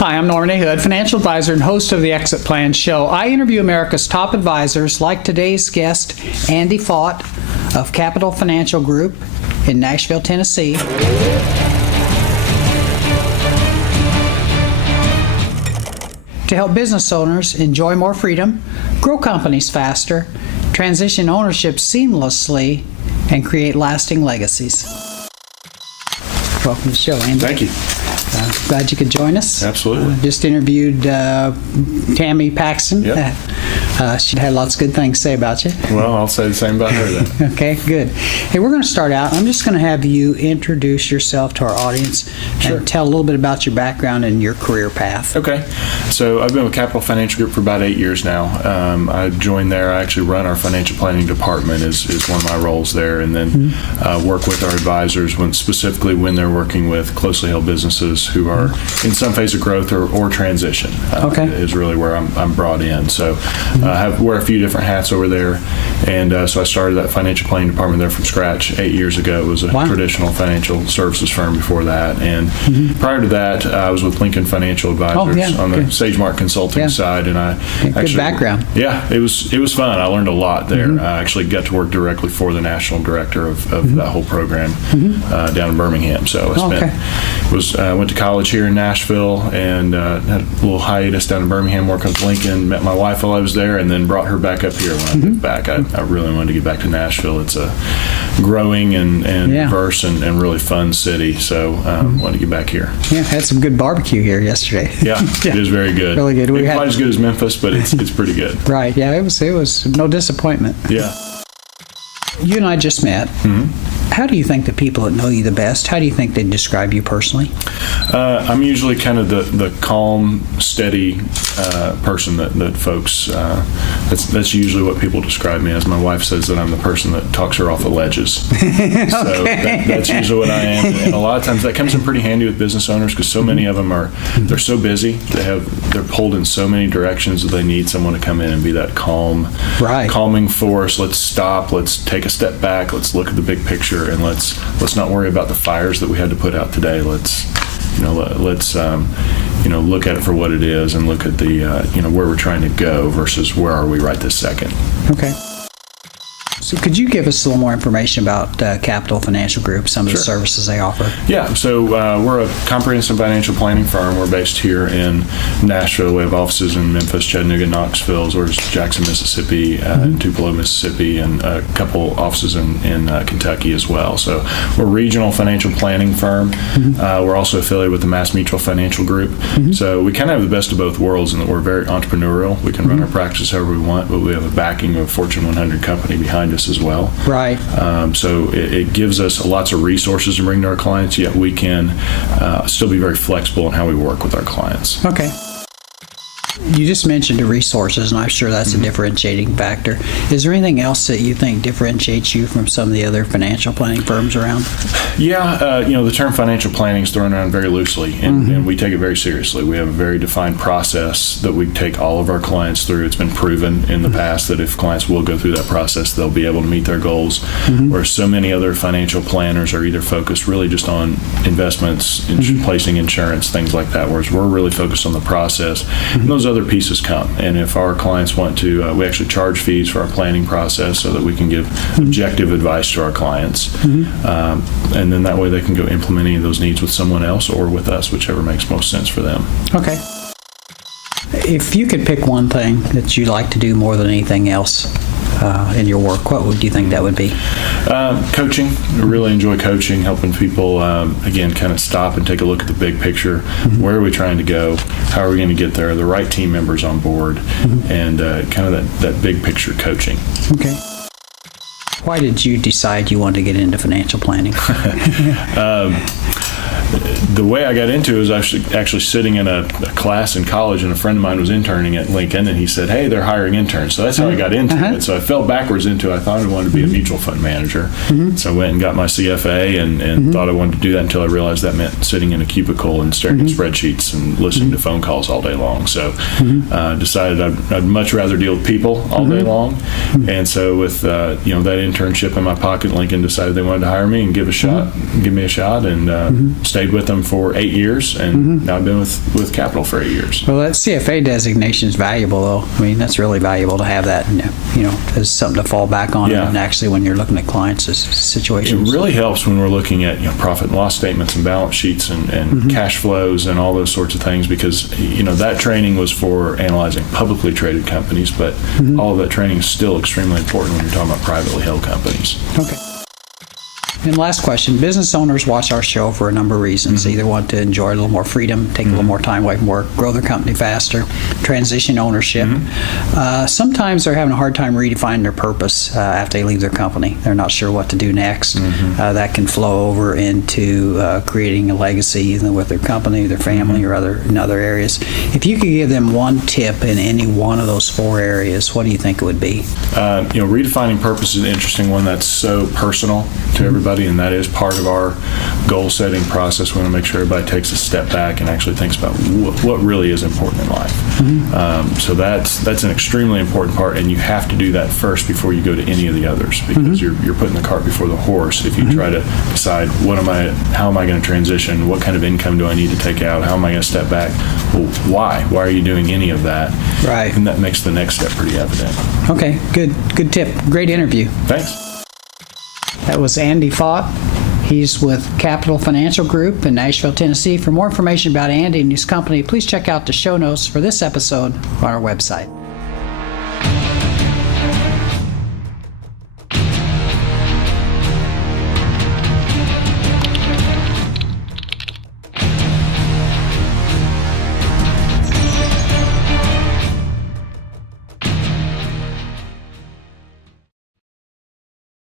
Hi, I'm Norman A. Hood, financial advisor and host of the Exit Plan Show. I interview America's top advisors like today's guest, Andy Faught of Capital Financial Group in Nashville, Tennessee. To help business owners enjoy more freedom, grow companies faster, transition ownership seamlessly, and create lasting legacies. Welcome to the show, Andy. Thank you. Glad you could join us. Absolutely. Just interviewed Tammy Paxton. Yep. She had lots of good things to say about you. Well, I'll say the same about her then. Okay, good. Hey, we're going to start out. I'm just going to have you introduce yourself to our audience and tell a little bit about your background and your career path. Okay. So I've been with Capital Financial Group for about 8 years now. I joined there. I actually run our financial planning department is one of my roles there, and then work with our advisors specifically when they're working with closely held businesses who are in some phase of growth or transition. Is really where I'm brought in. So I wear a few different hats over there, and so I started that financial planning department there from scratch 8 years ago. It was a traditional financial services firm before that, and prior to that, I was with Lincoln Financial Advisors on the SageMark Consulting side, and I good background. Yeah, it was fun. I learned a lot there. I actually got to work directly for the national director of that whole program down in Birmingham. So I went to college here in Nashville and had a little hiatus down in Birmingham working with Lincoln. Met my wife while I was there, and then brought her back up here when I moved back. I really wanted to get back to Nashville. It's a growing and diverse and really fun city, so wanted to get back here. Yeah, had some good barbecue here yesterday. Yeah, it is very good. Really good. Not quite as good as Memphis, but it's pretty good. Right, yeah, it was no disappointment. Yeah. You and I just met. How do you think the people that know you the best, how do you think they describe you personally? I'm usually kind of the calm, steady person that folks, that's usually what people describe me as. My wife says that I'm the person that talks her off the ledges. So that's usually what I am. And a lot of times that comes in pretty handy with business owners because so many of them they're so busy. They're pulled in so many directions that they need someone to come in and be that calming force. Let's stop. Let's take a step back. Let's look at the big picture. And let's not worry about the fires that we had to put out today. Let's look at it for what it is and look at the where we're trying to go versus where are we right this second. Okay. So could you give us a little more information about Capital Financial Group, some of the services they offer? Yeah, so we're a comprehensive financial planning firm. We're based here in Nashville. We have offices in Memphis, Chattanooga, Knoxville, as well as Jackson, Mississippi, Tupelo, Mississippi, and a couple offices in Kentucky as well. So we're a regional financial planning firm. We're also affiliated with the Mass Mutual Financial Group. So we kind of have the best of both worlds in that we're very entrepreneurial. We can run our practice however we want, but we have a backing of a Fortune 100 company behind us as well. Right. So it gives us lots of resources to bring to our clients, yet we can still be very flexible in how we work with our clients. Okay. You just mentioned the resources, and I'm sure that's a differentiating factor. Is there anything else that you think differentiates you from some of the other financial planning firms around? Yeah, the term financial planning is thrown around very loosely, and we take it very seriously. We have a very defined process that we take all of our clients through. It's been proven in the past that if clients will go through that process, they'll be able to meet their goals, whereas so many other financial planners are either focused really just on investments, placing insurance, things like that, whereas we're really focused on the process. And those other pieces come, and if our clients want to, we actually charge fees for our planning process so that we can give objective advice to our clients, and then that way they can go implement any of those needs with someone else or with us, whichever makes most sense for them. Okay. If you could pick one thing that you like to do more than anything else in your work, what would you think that would be? Coaching. I really enjoy coaching, helping people, again, kind of stop and take a look at the big picture. Where are we trying to go? How are we going to get there? The right team members on board, and kind of that big picture coaching. Okay. Why did you decide you wanted to get into financial planning? The way I got into it was actually sitting in a class in college, and a friend of mine was interning at Lincoln, and he said, hey, they're hiring interns. So that's how I got into it. So I fell backwards into it. I thought I wanted to be a mutual fund manager. So I went and got my CFA and thought I wanted to do that until I realized that meant sitting in a cubicle and staring at spreadsheets and listening to phone calls all day long. So decided I'd much rather deal with people all day long. And so with that internship in my pocket, Lincoln decided they wanted to hire me and give me a shot, and stay stayed with them for 8 years, and now I've been with Capital for 8 years. Well, that CFA designation is valuable, though. I mean, that's really valuable to have that, as something to fall back on. Yeah. And actually, when you're looking at clients' It situations. really helps when we're looking at profit and loss statements and balance sheets and cash flows and all those sorts of things, because that training was for analyzing publicly traded companies, but all of that training is still extremely important when you're talking about privately held companies. Okay. And last question, business owners watch our show for a number of reasons. Either want to enjoy a little more freedom, take a little more time away from work, grow their company faster, transition ownership. Sometimes they're having a hard time redefining their purpose after they leave their company. They're not sure what to do next. That can flow over into creating a legacy either with their company, their family, or in other areas. If you could give them one tip in any one of those 4 areas, what do you think it would be? Redefining purpose is an interesting one that's so personal to everybody, and that is part of our goal-setting process. We want to make sure everybody takes a step back and actually thinks about what really is important in life. So that's an extremely important part, and you have to do that first before you go to any of the others, because you're putting the cart before the horse if you try to decide how am I going to transition, what kind of income do I need to take out, how am I going to step back. Well, why are you doing any of that? Right. And that makes the next step pretty evident. Okay, good tip. Great interview. Thanks. That was Andy Faught. He's with Capital Financial Group in Nashville, Tennessee. For more information about Andy and his company, please check out the show notes for this episode on our website.